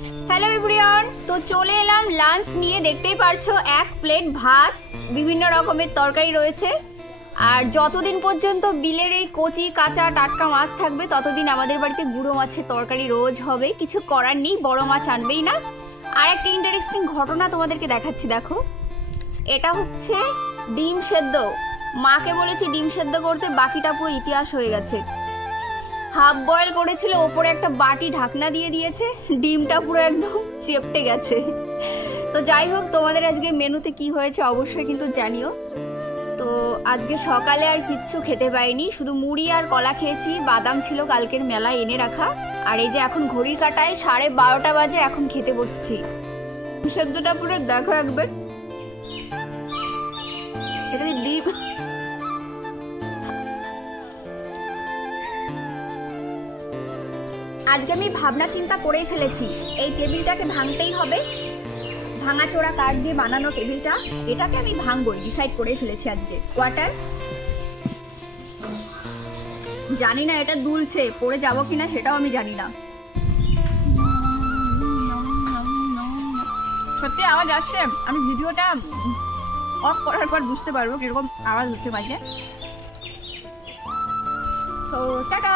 Hello everyone তো চলে এলাম লাঞ্চ নিয়ে। দেখতেই পারছ, এক প্লেট ভাত, বিভিন্ন রকমের তরকারি রয়েছে। আর যতদিন পর্যন্ত বিলের এই কচি, কাঁচা, টাটকা মাছ থাকবে, ততদিন আমাদের বাড়িতে গুঁড়ো মাছের তরকারি রোজ হবে। কিছু করার নেই, বড় মাছ আনবেই না। আর একটা ইন্টারেস্টিং ঘটনা তোমাদেরকে দেখাচ্ছি, দেখো। এটা হচ্ছে ডিম সেদ্ধ। মাকে বলেছি ডিম সেদ্ধ করতে, বাকিটা পুরো ইতিহাস হয়ে গেছে। হাফ বয়েল করেছিল, ওপরে একটা বাটি ঢাকনা দিয়ে দিয়েছে, ডিমটা পুরো একদম চেপটে গেছে। তো যাই হোক, তোমাদের আজকে মেনুতে কি হয়েছে অবশ্যই কিন্তু জানিও। তো আজকে সকালে আর কিচ্ছু খেতে পাইনি, শুধু মুড়ি আর কলা খেয়েছি, বাদাম ছিল কালকের মেলায় এনে রাখা। আর এই যে এখন ঘড়ির কাটায় সাড়ে বারোটা বাজে এখন খেতে বসছি। সেদ্ধটা পুরো দেখো একবার। এটা ডিম? আজকে আমি ভাবনা চিন্তা করেই ফেলেছি, এই টেবিলটাকে ভাঙতেই হবে। ভাঙাচোরা কাঠ দিয়ে বানানো টেবিলটা, এটাকে আমি ভাঙবো ডিসাইড করেই ফেলেছি আজকে। ওয়াটার জানি না, এটা দুলছে, পড়ে যাব কিনা সেটাও আমি জানি না। সত্যি আওয়াজ আসছে, আমি ভিডিওটা অফ করার পর বুঝতে পারব কীরকম আওয়াজ হচ্ছে মাঝে। So tata